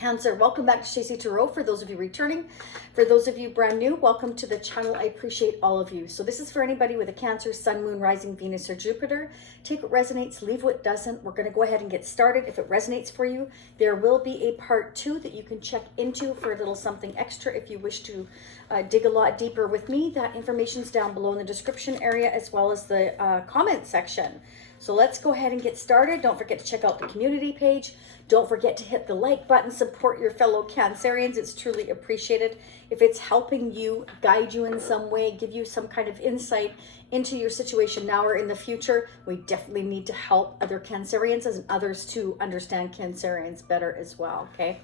Cancer, welcome back to Stacey Tarot. For those of you returning, for those of you brand new, welcome to the channel. I appreciate all of you. So this is for anybody with a Cancer, Sun, Moon, Rising, Venus, or Jupiter. Take what resonates, leave what doesn't. We're going to go ahead and get started. If it resonates for you, there will be a part 2 that you can check into for a little something extra if you wish to dig a lot deeper with me. That information's down below in the description area as well as the comment section. So let's go ahead and get started. Don't forget to check out the community page. Don't forget to hit the like button, support your fellow Cancerians. It's truly appreciated. If it's helping you, guide you in some way, give you some kind of insight into your situation now or in the future, we definitely need to help other Cancerians and others to understand Cancerians better as well, okay?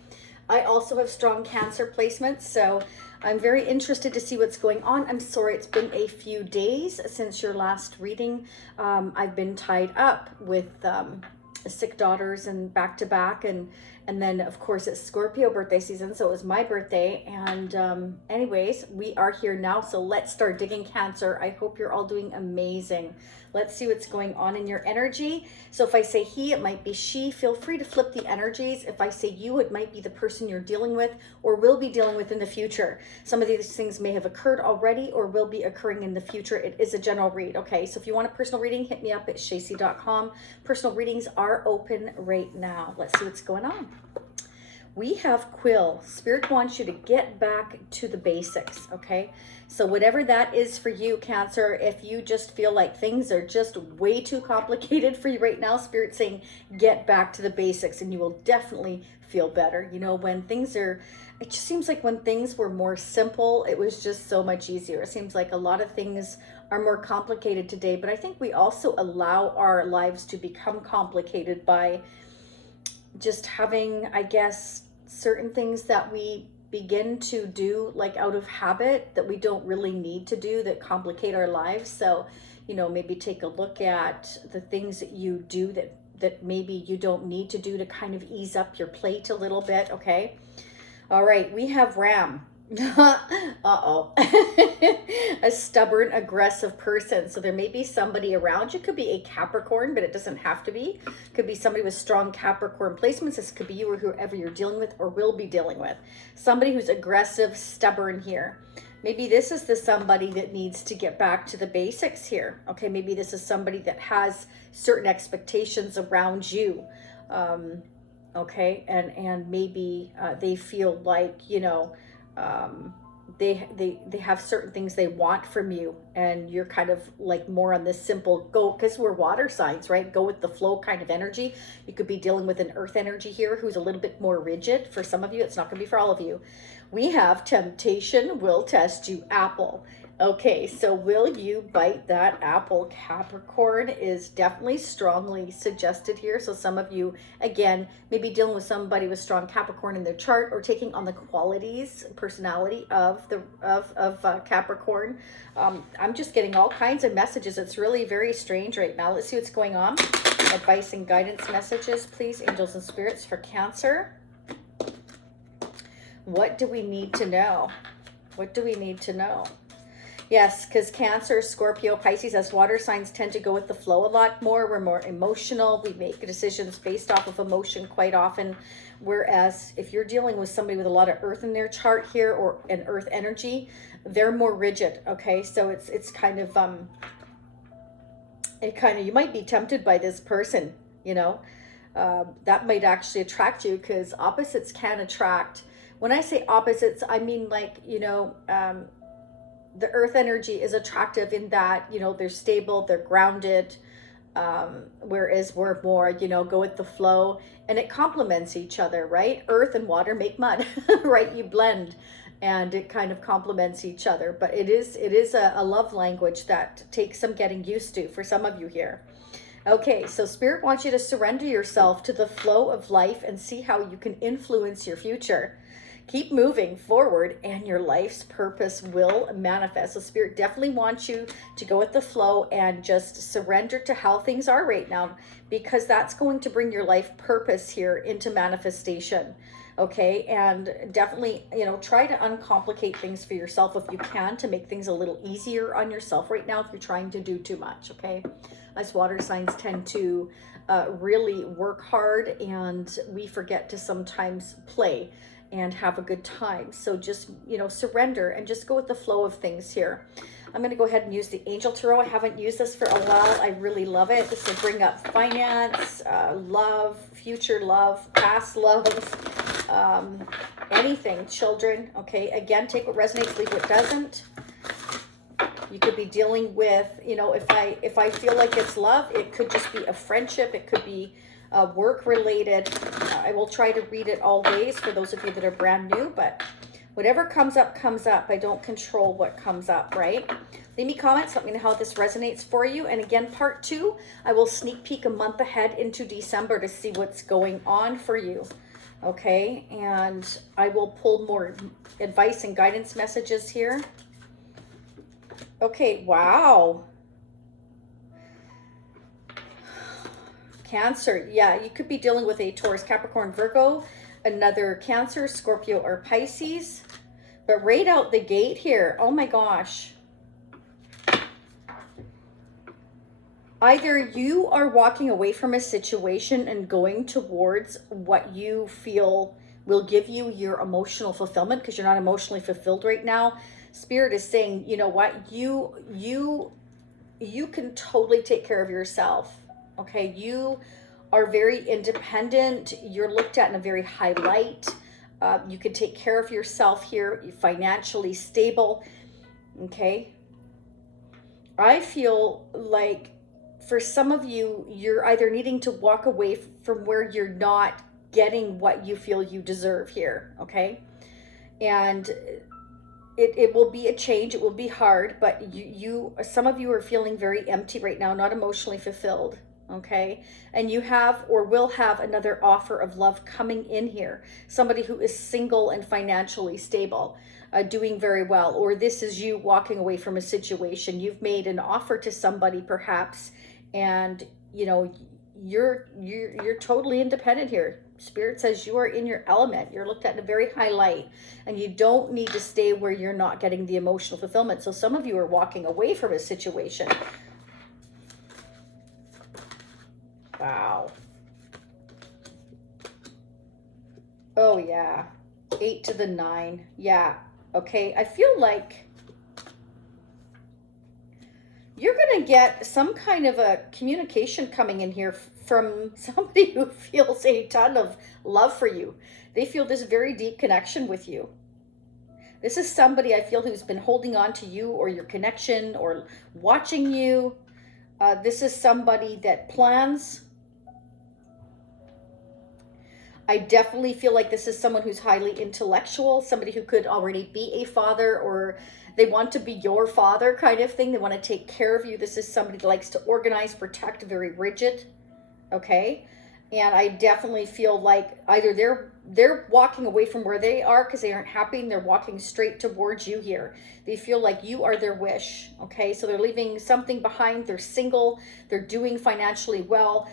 I also have strong Cancer placements, so I'm very interested to see what's going on. I'm sorry it's been a few days since your last reading. I've been tied up with sick daughters and back to back, and then of course it's Scorpio birthday season, so it was my birthday, and anyways, we are here now, so let's start digging Cancer. I hope you're all doing amazing. Let's see what's going on in your energy. So if I say he, it might be she. Feel free to flip the energies. If I say you, it might be the person you're dealing with or will be dealing with in the future. Some of these things may have occurred already or will be occurring in the future. It is a general read, okay? So if you want a personal reading, hit me up at shacey.com. Personal readings are open right now. Let's see what's going on. We have Quill. Spirit wants you to get back to the basics, okay? So whatever that is for you, Cancer, if you just feel like things are just way too complicated for you right now, Spirit's saying get back to the basics and you will definitely feel better. You know, when things are, it just seems like when things were more simple, it was just so much easier. It seems like a lot of things are more complicated today, but I think we also allow our lives to become complicated by just having, I guess, certain things that we begin to do like out of habit that we don't really need to do that complicate our lives. So, you know, maybe take a look at the things that you do that maybe you don't need to do to kind of ease up your plate a little bit, okay? All right, we have Ram. Uh-oh. A stubborn, aggressive person. So there may be somebody around you. Could be a Capricorn, but it doesn't have to be. Could be somebody with strong Capricorn placements. This could be you or whoever you're dealing with or will be dealing with. Somebody who's aggressive, stubborn here. Maybe this is the somebody that needs to get back to the basics here. Okay, maybe this is somebody that has certain expectations around you. Okay, and maybe they feel like, you know, they have certain things they want from you, and you're kind of like more on this simple go, because we're water signs, right? Go with the flow kind of energy. You could be dealing with an earth energy here who's a little bit more rigid. For some of you, it's not going to be for all of you. We have temptation will test you, apple. Okay, so will you bite that apple? Capricorn is definitely strongly suggested here. So some of you, again, maybe dealing with somebody with strong Capricorn in their chart or taking on the qualities, personality of Capricorn. I'm just getting all kinds of messages. It's really very strange right now. Let's see what's going on. Advice and guidance messages, please, angels and spirits for Cancer. What do we need to know? What do we need to know? Yes, because Cancer, Scorpio, Pisces, as water signs tend to go with the flow a lot more. We're more emotional. We make decisions based off of emotion quite often. Whereas if you're dealing with somebody with a lot of earth in their chart here or an earth energy, they're more rigid. Okay, so it's kind of you might be tempted by this person, you know. That might actually attract you because opposites can attract. When I say opposites, I mean like, you know, the earth energy is attractive in that, you know, they're stable, they're grounded, whereas we're more, you know, go with the flow, and it complements each other, right? Earth and water make mud, right? You blend and it kind of complements each other, but it is a love language that takes some getting used to for some of you here. Okay, so Spirit wants you to surrender yourself to the flow of life and see how you can influence your future. Keep moving forward and your life's purpose will manifest. So Spirit definitely wants you to go with the flow and just surrender to how things are right now, because that's going to bring your life purpose here into manifestation. Okay, and definitely, you know, try to uncomplicate things for yourself if you can to make things a little easier on yourself right now if you're trying to do too much, okay? Us water signs tend to really work hard, and we forget to sometimes play and have a good time. So just, you know, surrender and just go with the flow of things here. I'm going to go ahead and use the Angel Tarot. I haven't used this for a while. I really love it. This will bring up finance, love, future love, past love, anything, children. Okay, again, take what resonates, leave what doesn't. You could be dealing with, you know, if I feel like it's love, it could just be a friendship. It could be work related. I will try to read it all days for those of you that are brand new, but whatever comes up, comes up. I don't control what comes up, right? Leave me comments. Let me know how this resonates for you. And again, part 2, I will sneak peek a month ahead into December to see what's going on for you. Okay, and I will pull more advice and guidance messages here. Okay, wow. Cancer, yeah, you could be dealing with a Taurus, Capricorn, Virgo, another Cancer, Scorpio, or Pisces. But right out the gate here, oh my gosh. Either you are walking away from a situation and going towards what you feel will give you your emotional fulfillment, because you're not emotionally fulfilled right now. Spirit is saying, you know what, you can totally take care of yourself. Okay, you are very independent. You're looked at in a very high light. You can take care of yourself here. You're financially stable. Okay, I feel like for some of you, you're either needing to walk away from where you're not getting what you feel you deserve here. Okay, and it will be a change. It will be hard, but some of you are feeling very empty right now, not emotionally fulfilled. Okay, and you have or will have another offer of love coming in here. Somebody who is single and financially stable, doing very well. Or this is you walking away from a situation. You've made an offer to somebody perhaps, and you know you're totally independent here. Spirit says you are in your element. You're looked at in a very high light, and you don't need to stay where you're not getting the emotional fulfillment. So some of you are walking away from a situation. Wow. Oh yeah. 8 to the 9. Yeah. Okay. I feel like you're going to get some kind of a communication coming in here from somebody who feels a ton of love for you. They feel this very deep connection with you. This is somebody I feel who's been holding on to you or your connection or watching you. This is somebody that plans. I definitely feel like this is someone who's highly intellectual, somebody who could already be a father, or they want to be your father kind of thing. They want to take care of you. This is somebody that likes to organize, protect, very rigid. Okay. And I definitely feel like either they're walking away from where they are because they aren't happy, and they're walking straight towards you here. They feel like you are their wish. Okay. So they're leaving something behind. They're single. They're doing financially well.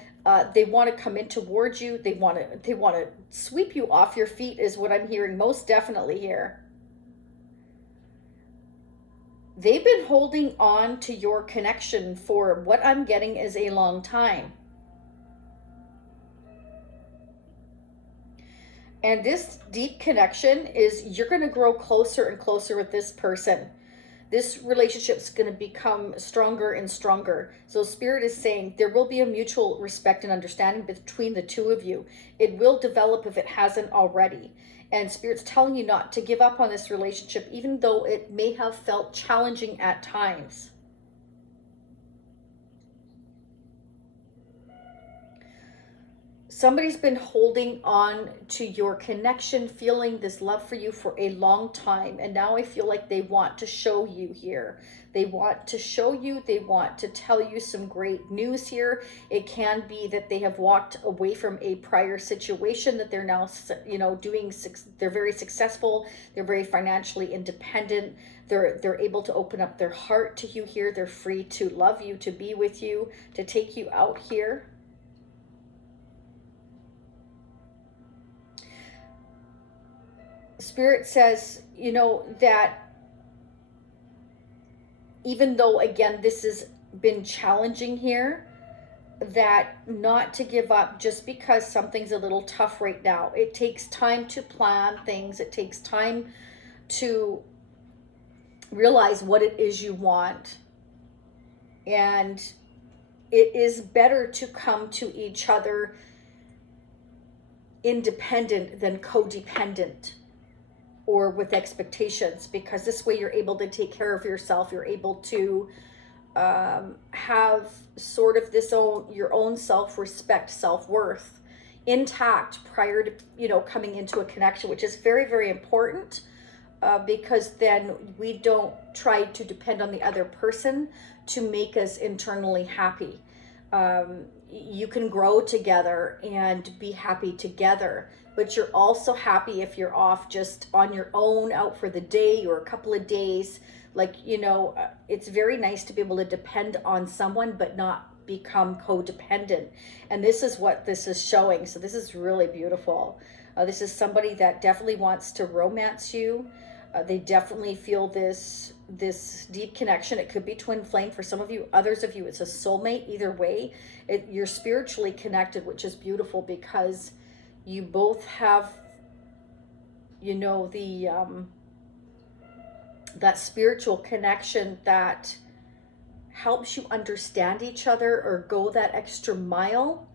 They want to come in towards you. They want to sweep you off your feet is what I'm hearing most definitely here. They've been holding on to your connection for what I'm getting is a long time. And this deep connection is you're going to grow closer and closer with this person. This relationship is going to become stronger and stronger. So Spirit is saying there will be a mutual respect and understanding between the two of you. It will develop if it hasn't already. And Spirit's telling you not to give up on this relationship, even though it may have felt challenging at times. Somebody's been holding on to your connection, feeling this love for you for a long time. And now I feel like they want to show you here. They want to show you, they want to tell you some great news here. It can be that they have walked away from a prior situation that they're now, you know, doing. They're very successful. They're very financially independent. They're able to open up their heart to you here. They're free to love you, to be with you, to take you out here. Spirit says, you know, that even though, again, this has been challenging here, that not to give up just because something's a little tough right now. It takes time to plan things. It takes time to realize what it is you want. And it is better to come to each other independent than codependent or with expectations, because this way you're able to take care of yourself. You're able to have sort of your own self-respect, self-worth intact prior to, you know, coming into a connection, which is very, very important, because then we don't try to depend on the other person to make us internally happy. You can grow together and be happy together, but you're also happy if you're off just on your own, out for the day or a couple of days. Like, you know, it's very nice to be able to depend on someone, but not become codependent. And this is what this is showing. So this is really beautiful. This is somebody that definitely wants to romance you. They definitely feel this deep connection. It could be twin flame for some of you. Others of you, it's a soulmate. Either way, you're spiritually connected, which is beautiful, because you both have, you know, that spiritual connection that helps you understand each other or go that extra mile,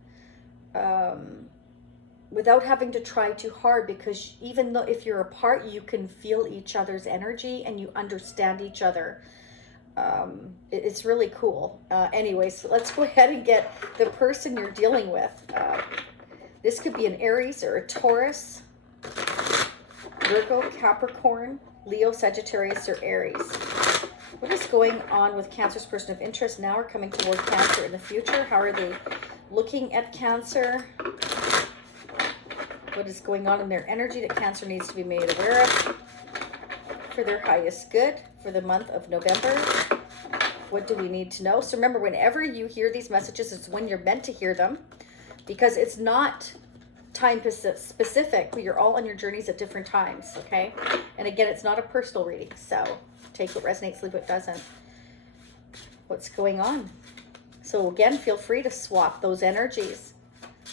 without having to try too hard, because even though if you're apart, you can feel each other's energy and you understand each other. It's really cool. Anyways, so let's go ahead and get the person you're dealing with. This could be an Aries or a Taurus, Virgo, Capricorn, Leo, Sagittarius, or Aries. What is going on with Cancer's person of interest now or coming toward Cancer in the future? How are they looking at Cancer? What is going on in their energy that Cancer needs to be made aware of for their highest good for the month of November? What do we need to know? So remember, whenever you hear these messages, it's when you're meant to hear them, because it's not time specific. You're all on your journeys at different times, okay? And again, it's not a personal reading, so take what resonates, leave what doesn't. What's going on? So again, feel free to swap those energies.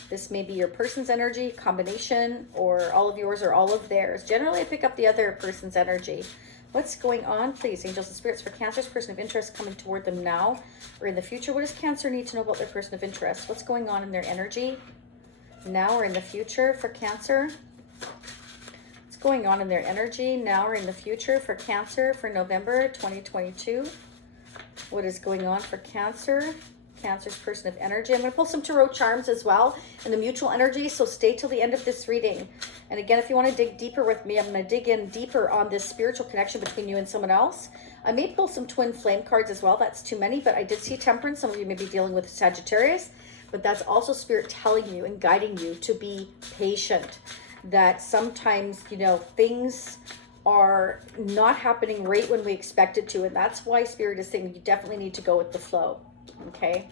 This may be your person's energy, combination, or all of yours or all of theirs. Generally, I pick up the other person's energy. What's going on, please, angels and spirits, for Cancer's person of interest coming toward them now or in the future? What does Cancer need to know about their person of interest? What's going on in their energy now or in the future for Cancer? What's going on in their energy now or in the future for Cancer for November 2022? What is going on for Cancer? Cancer's person of energy. I'm going to pull some tarot charms as well in the mutual energy, so stay till the end of this reading. And again, if you want to dig deeper with me, I'm going to dig in deeper on this spiritual connection between you and someone else. I may pull some twin flame cards as well. That's too many, but I did see Temperance. Some of you may be dealing with Sagittarius, but that's also Spirit telling you and guiding you to be patient. That sometimes, you know, things are not happening right when we expect it to, and that's why Spirit is saying you definitely need to go with the flow. Okay.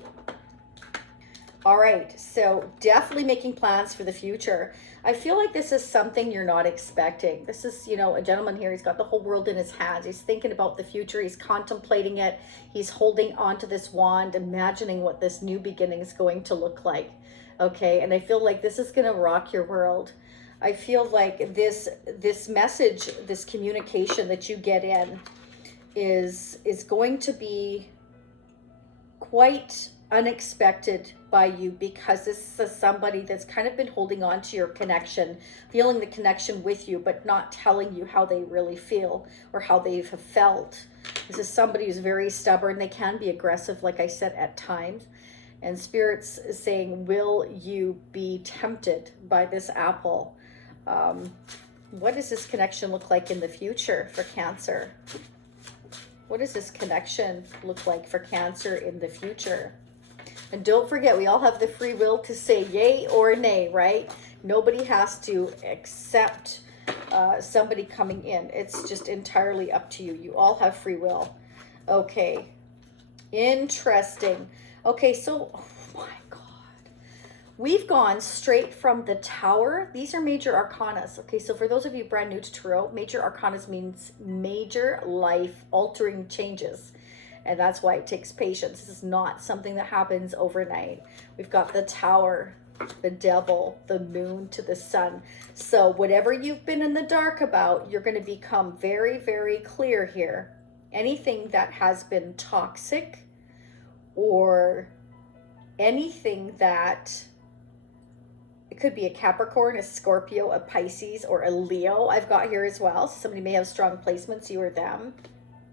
All right. So definitely making plans for the future. I feel like this is something you're not expecting. This is, you know, a gentleman here. He's got the whole world in his hands. He's thinking about the future. He's contemplating it. He's holding on to this wand, imagining what this new beginning is going to look like. Okay. And I feel like this is going to rock your world. I feel like this message, this communication that you get in is going to be quite unexpected by you, because this is somebody that's kind of been holding on to your connection, feeling the connection with you, but not telling you how they really feel or how they've felt. This is somebody who's very stubborn. They can be aggressive, like I said, at times. And Spirit's saying, will you be tempted by this apple? What does this connection look like in the future for Cancer? What does this connection look like for Cancer in the future? And don't forget, we all have the free will to say yay or nay, right? Nobody has to accept somebody coming in. It's just entirely up to you. You all have free will. Okay. Interesting. Okay, so, oh my God. We've gone straight from the Tower. These are major arcanas. Okay, so for those of you brand new to tarot, major arcanas means major life altering changes. And that's why it takes patience. This is not something that happens overnight. We've got the Tower, the Devil, the Moon to the Sun. So whatever you've been in the dark about, you're going to become very, very clear here. Anything that has been toxic, or anything that, it could be a Capricorn, a Scorpio, a Pisces, or a Leo I've got here as well. So somebody may have strong placements, you or them,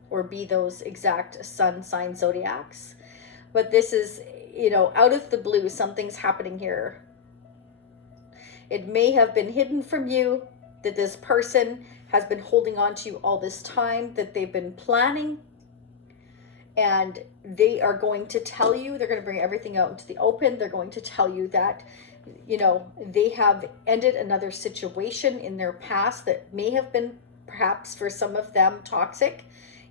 or be those exact sun sign zodiacs. But this is, you know, out of the blue, something's happening here. It may have been hidden from you, that this person has been holding on to you all this time, that they've been planning, and they are going to tell you, they're going to bring everything out into the open. They're going to tell you that, you know, they have ended another situation in their past that may have been, perhaps for some of them, toxic,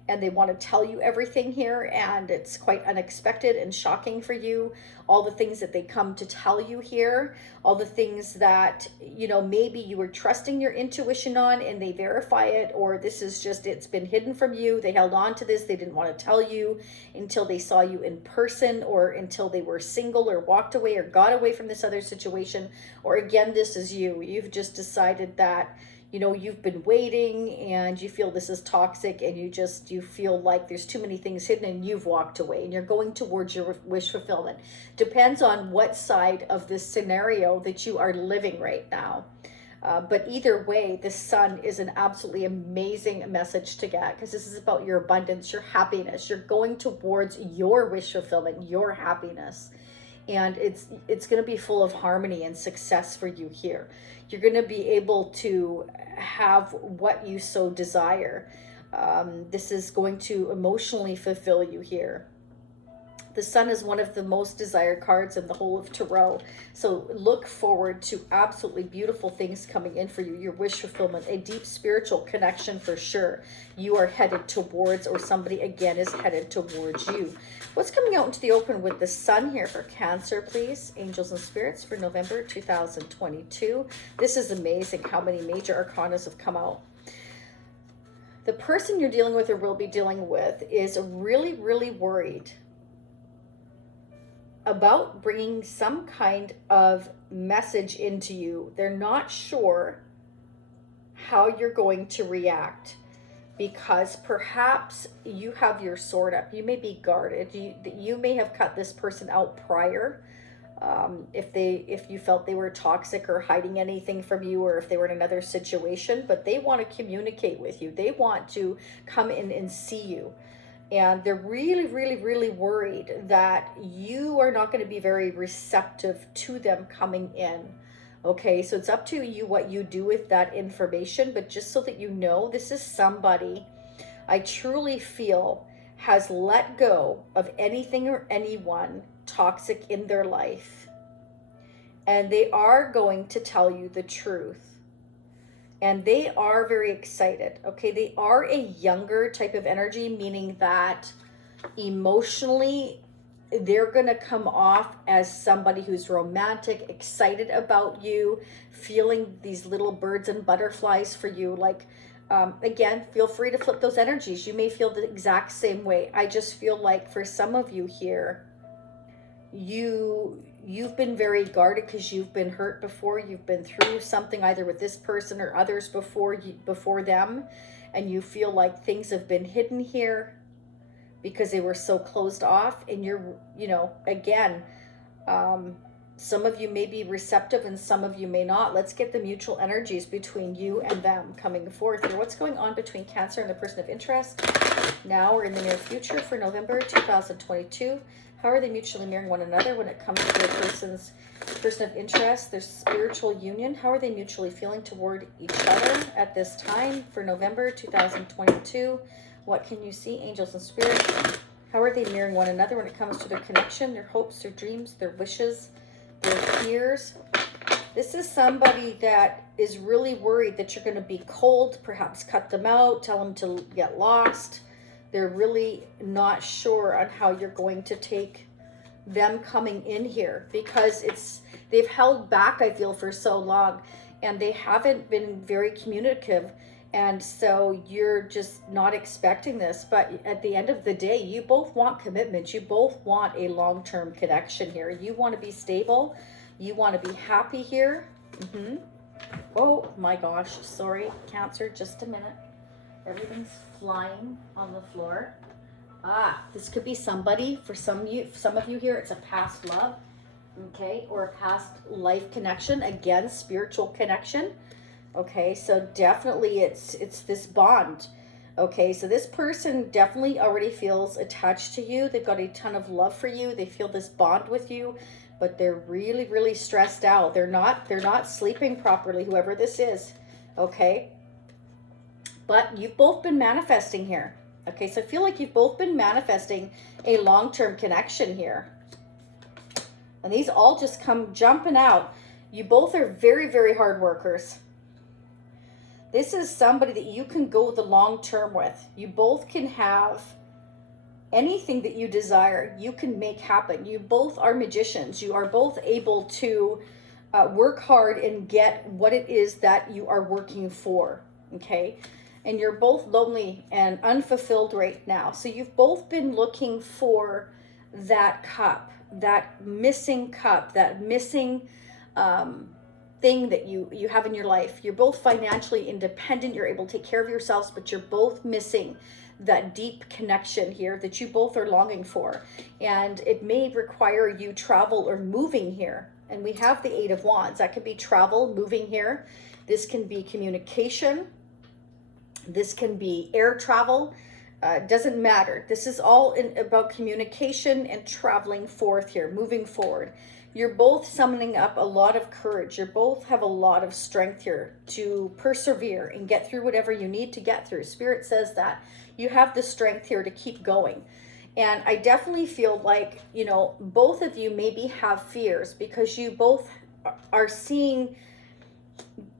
and they want to tell you everything here, and it's quite unexpected and shocking for you. All the things that they come to tell you here, all the things that, you know, maybe you were trusting your intuition on and they verify it, or this is just, it's been hidden from you. They held on to this. They didn't want to tell you until they saw you in person, or until they were single or walked away or got away from this other situation. Or again, this is you. You've just decided that, you know, you've been waiting and you feel this is toxic, and you feel like there's too many things hidden, and you've walked away and you're going towards your wish fulfillment. Depends on what side of this scenario that you are living right now. But either way, the Sun is an absolutely amazing message to get, because this is about your abundance, your happiness. You're going towards your wish fulfillment, your happiness. And it's going to be full of harmony and success for you here. You're going to be able to have what you so desire. This is going to emotionally fulfill you here. The Sun is one of the most desired cards in the whole of Tarot. So look forward to absolutely beautiful things coming in for you. Your wish fulfillment, a deep spiritual connection for sure. You are headed towards, or somebody again is headed towards you. What's coming out into the open with the Sun here for Cancer, please? Angels and spirits for November 2022. This is amazing how many major arcanas have come out. The person you're dealing with or will be dealing with is really, really worried about bringing some kind of message into you. They're not sure how you're going to react, because perhaps you have your sword up. You may be guarded. You may have cut this person out prior, if you felt they were toxic or hiding anything from you, or if they were in another situation. But they want to communicate with you. They want to come in and see you. And they're really, really, really worried that you are not going to be very receptive to them coming in. Okay, so it's up to you what you do with that information. But just so that you know, this is somebody I truly feel has let go of anything or anyone toxic in their life. And they are going to tell you the truth. And they are very excited. Okay, they are a younger type of energy, meaning that emotionally they're going to come off as somebody who's romantic, excited about you, feeling these little birds and butterflies for you. Like, again, feel free to flip those energies. You may feel the exact same way. I just feel like for some of you here, you've been very guarded because you've been hurt before. You've been through something either with this person or others before them, and you feel like things have been hidden here because they were so closed off. And you're, you know, again, some of you may be receptive and some of you may not. Let's get the mutual energies between you and them coming forth here. What's going on between Cancer and the person of interest now or in the near future for November 2022? How are they mutually mirroring one another when it comes to their person of interest, their spiritual union? How are they mutually feeling toward each other at this time for November 2022? What can you see, angels and spirits? How are they mirroring one another when it comes to their connection, their hopes, their dreams, their wishes, their fears? This is somebody that is really worried that you're going to be cold, perhaps cut them out, tell them to get lost. They're really not sure on how you're going to take them coming in here, because they've held back, I feel, for so long, and they haven't been very communicative. And so you're just not expecting this. But at the end of the day, you both want commitment. You both want a long-term connection here. You want to be stable. You want to be happy here. Oh my gosh, sorry, Cancer, just a minute. Everything's flying on the floor. This could be somebody, for some of you here, it's a past love, okay, or a past life connection, again, spiritual connection. Okay, so definitely it's this bond. Okay, so this person definitely already feels attached to you. They've got a ton of love for you. They feel this bond with you, but they're really, really stressed out. They're not sleeping properly, whoever this is. Okay, but you've both been manifesting here. Okay, so I feel like you've both been manifesting a long-term connection here. And these all just come jumping out. You both are very, very hard workers. This is somebody that you can go the long term with. You both can have anything that you desire. You can make happen. You both are magicians. You are both able to work hard and get what it is that you are working for. Okay. And you're both lonely and unfulfilled right now. So you've both been looking for that cup, that missing cup, that missing thing that you have in your life. You're both financially independent. You're able to take care of yourselves, but you're both missing that deep connection here that you both are longing for. And it may require you travel or moving here. And we have the Eight of Wands. That could be travel, moving here. This can be communication. This can be air travel. Doesn't matter. This is all about communication and traveling forth here, moving forward. You're both summoning up a lot of courage. You both have a lot of strength here to persevere and get through whatever you need to get through. Spirit says that you have the strength here to keep going. And I definitely feel like, you know, both of you maybe have fears because you both are seeing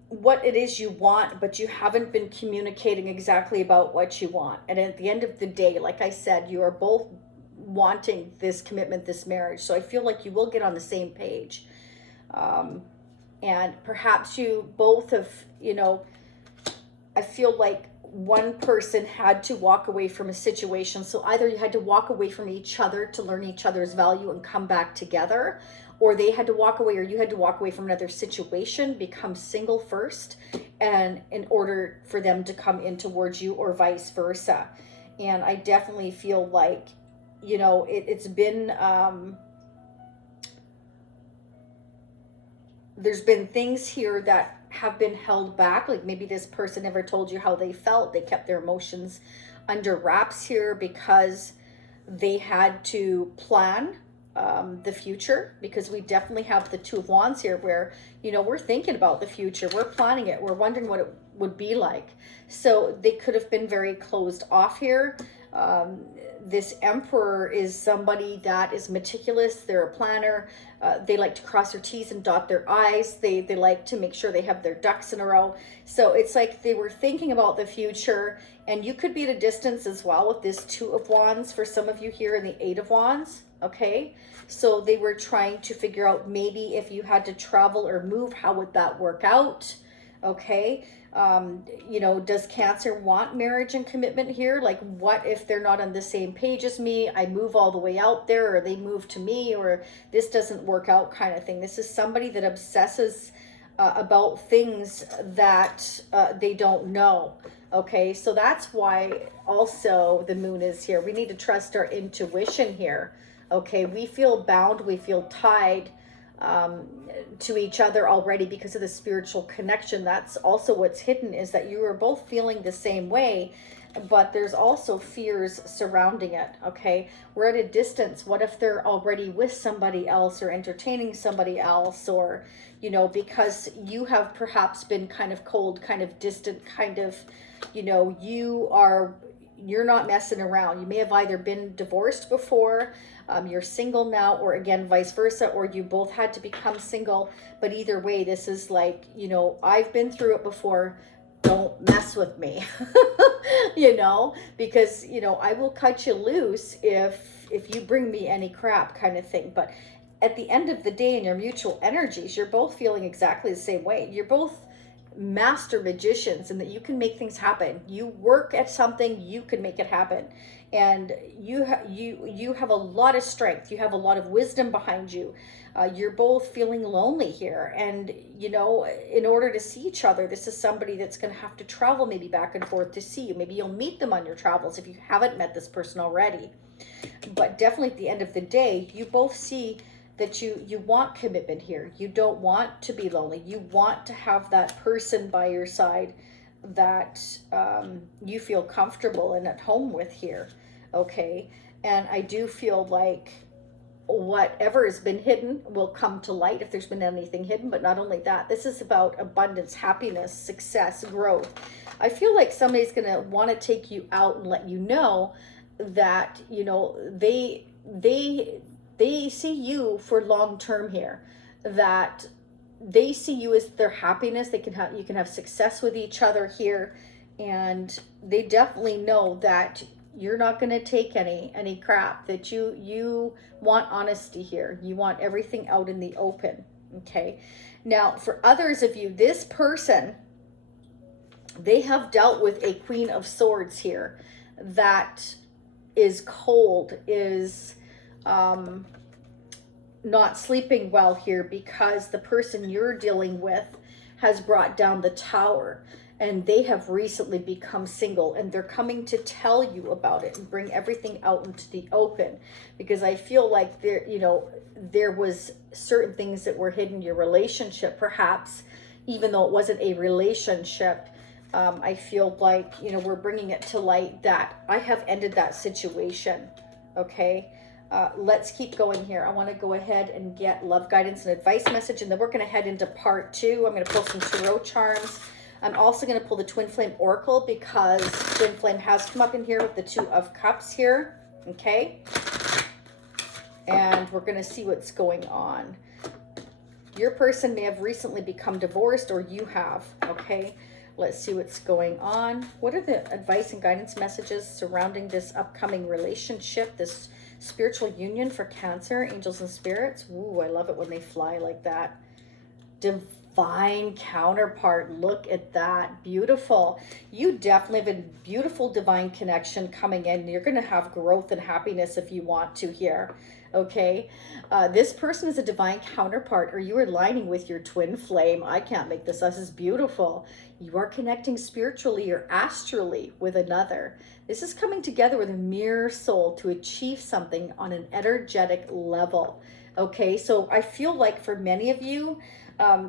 what it is you want, but you haven't been communicating exactly about what you want. And at the end of the day, like I said, you are both wanting this commitment, this marriage. So I feel like you will get on the same page. And perhaps you both have, you know, I feel like one person had to walk away from a situation. So either you had to walk away from each other to learn each other's value and come back together, or they had to walk away, or you had to walk away from another situation, become single first, and in order for them to come in towards you, or vice versa. And I definitely feel like, you know, it's been, there's been things here that have been held back. Like maybe this person never told you how they felt. They kept their emotions under wraps here because they had to plan the future, because we definitely have the Two of Wands here where, you know, we're thinking about the future. We're planning it. We're wondering what it would be like. So they could have been very closed off here. This Emperor is somebody that is meticulous. They're a planner. They like to cross their T's and dot their I's. They like to make sure they have their ducks in a row. So it's like they were thinking about the future, and you could be at a distance as well with this Two of Wands for some of you here in the Eight of Wands. Okay, so they were trying to figure out maybe if you had to travel or move, how would that work out? Okay, you know, does Cancer want marriage and commitment here? Like, what if they're not on the same page as me? I move all the way out there, or they move to me, or this doesn't work out, kind of thing. This is somebody that obsesses about things that they don't know. Okay, so that's why also the Moon is here. We need to trust our intuition here. Okay, we feel bound, we feel tied to each other already because of the spiritual connection. That's also what's hidden, is that you are both feeling the same way, but there's also fears surrounding it. Okay, we're at a distance. What if they're already with somebody else or entertaining somebody else, or, you know, because you have perhaps been kind of cold, kind of distant, kind of, you know, you're not messing around. You may have either been divorced before, you're single now, or again, vice versa, or you both had to become single. But either way, this is like, you know, I've been through it before. Don't mess with me, you know, because, you know, I will cut you loose if you bring me any crap, kind of thing. But at the end of the day, in your mutual energies, you're both feeling exactly the same way. You're both master magicians and that you can make things happen. You work at something, you can make it happen. And you have a lot of strength. You have a lot of wisdom behind you. You're both feeling lonely here. And, you know, in order to see each other, this is somebody that's going to have to travel maybe back and forth to see you. Maybe you'll meet them on your travels if you haven't met this person already. But definitely at the end of the day, you both see that you want commitment here. You don't want to be lonely. You want to have that person by your side that you feel comfortable and at home with here. Okay. And I do feel like whatever has been hidden will come to light if there's been anything hidden. But not only that, this is about abundance, happiness, success, growth. I feel like somebody's going to want to take you out and let you know that, you know, they see you for long term here, that they see you as their happiness. You can have success with each other here, and they definitely know that you're not going to take any crap, that you want honesty here. You want everything out in the open. Okay. Now, for others of you, this person, they have dealt with a Queen of Swords here that is cold, is not sleeping well here because the person you're dealing with has brought down the Tower, and they have recently become single, and they're coming to tell you about it and bring everything out into the open, because I feel like there was certain things that were hidden in your relationship, perhaps even though it wasn't a relationship. I feel like, you know, we're bringing it to light that I have ended that situation. Okay. Let's keep going here. I want to go ahead and get love guidance and advice message, and then we're going to head into part 2. I'm going to pull some tarot charms. I'm also going to pull the Twin Flame Oracle because Twin Flame has come up in here with the 2 of Cups here. Okay. And we're going to see what's going on. Your person may have recently become divorced, or you have. Okay. Let's see what's going on. What are the advice and guidance messages surrounding this upcoming relationship, this spiritual union for Cancer, angels and spirits? Ooh, I love it when they fly like that. Divine counterpart. Look at that. Beautiful. You definitely have a beautiful divine connection coming in. You're going to have growth and happiness if you want to here. Okay. This person is a divine counterpart, or you are aligning with your twin flame. I can't make this up. This is beautiful. You are connecting spiritually or astrally with another. This is coming together with a mirror soul to achieve something on an energetic level. Okay. So I feel like for many of you,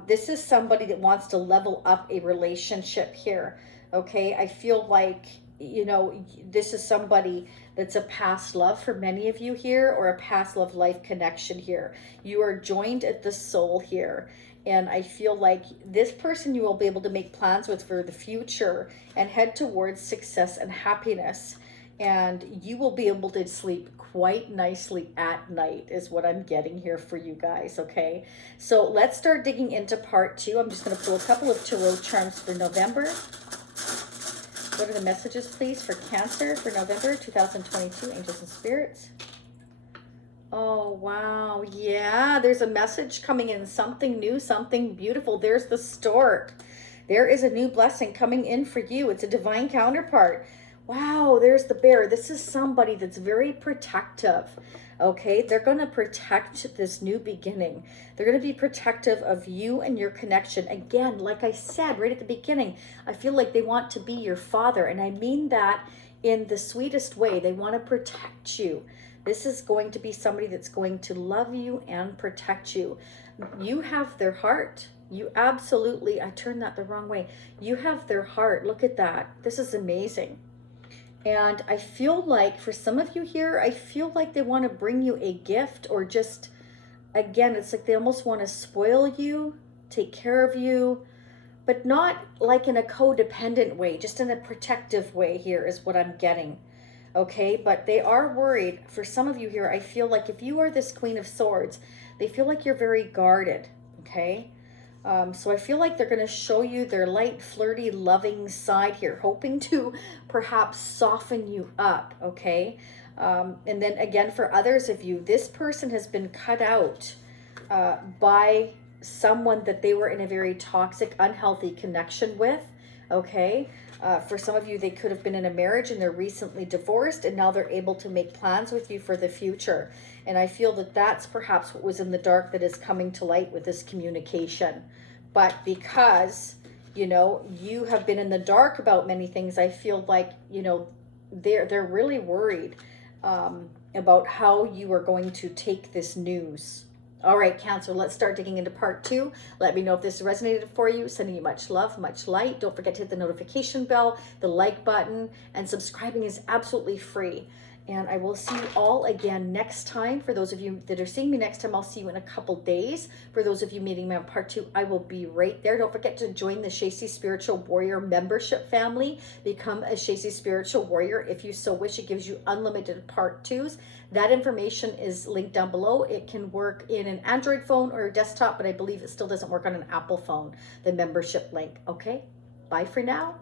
this is somebody that wants to level up a relationship here. Okay. I feel like, you know, this is somebody that's a past love for many of you here, or a past love life connection here. You are joined at the soul here. And I feel like this person you will be able to make plans with for the future and head towards success and happiness. And you will be able to sleep quite nicely at night is what I'm getting here for you guys. Okay. So let's start digging into part 2. I'm just going to pull a couple of tarot charms for November. What are the messages, please, for Cancer for November 2022, angels and spirits? Oh, wow. Yeah, there's a message coming in, something new, something beautiful. There's the stork. There is a new blessing coming in for you. It's a divine counterpart. Wow, there's the bear. This is somebody that's very protective. Okay, they're going to protect this new beginning. They're going to be protective of you and your connection. Again, like I said right at the beginning, I feel like they want to be your father. And I mean that in the sweetest way. They want to protect you. This is going to be somebody that's going to love you and protect you. You have their heart. You absolutely, I turned that the wrong way. You have their heart. Look at that. This is amazing. And I feel like for some of you here, I feel like they want to bring you a gift, or just, again, it's like they almost want to spoil you, take care of you, but not like in a codependent way, just in a protective way here is what I'm getting. Okay, but they are worried. For some of you here, I feel like if you are this Queen of Swords, they feel like you're very guarded. Okay. So I feel like they're going to show you their light, flirty, loving side here, hoping to perhaps soften you up, okay? And then again, for others of you, this person has been cut out by someone that they were in a very toxic, unhealthy connection with, okay? For some of you, they could have been in a marriage and they're recently divorced, and now they're able to make plans with you for the future. And I feel that that's perhaps what was in the dark that is coming to light with this communication. But because, you know, you have been in the dark about many things, I feel like, you know, they're really worried about how you are going to take this news. All right, Cancer, let's start digging into part 2. Let me know if this resonated for you. Sending you much love, much light. Don't forget to hit the notification bell, the like button, and subscribing is absolutely free. And I will see you all again next time. For those of you that are seeing me next time, I'll see you in a couple days. For those of you meeting me on part 2, I will be right there. Don't forget to join the Shacy Spiritual Warrior membership family. Become a Shacy Spiritual Warrior if you so wish. It gives you unlimited part 2s. That information is linked down below. It can work in an Android phone or a desktop, but I believe it still doesn't work on an Apple phone, the membership link. Okay, bye for now.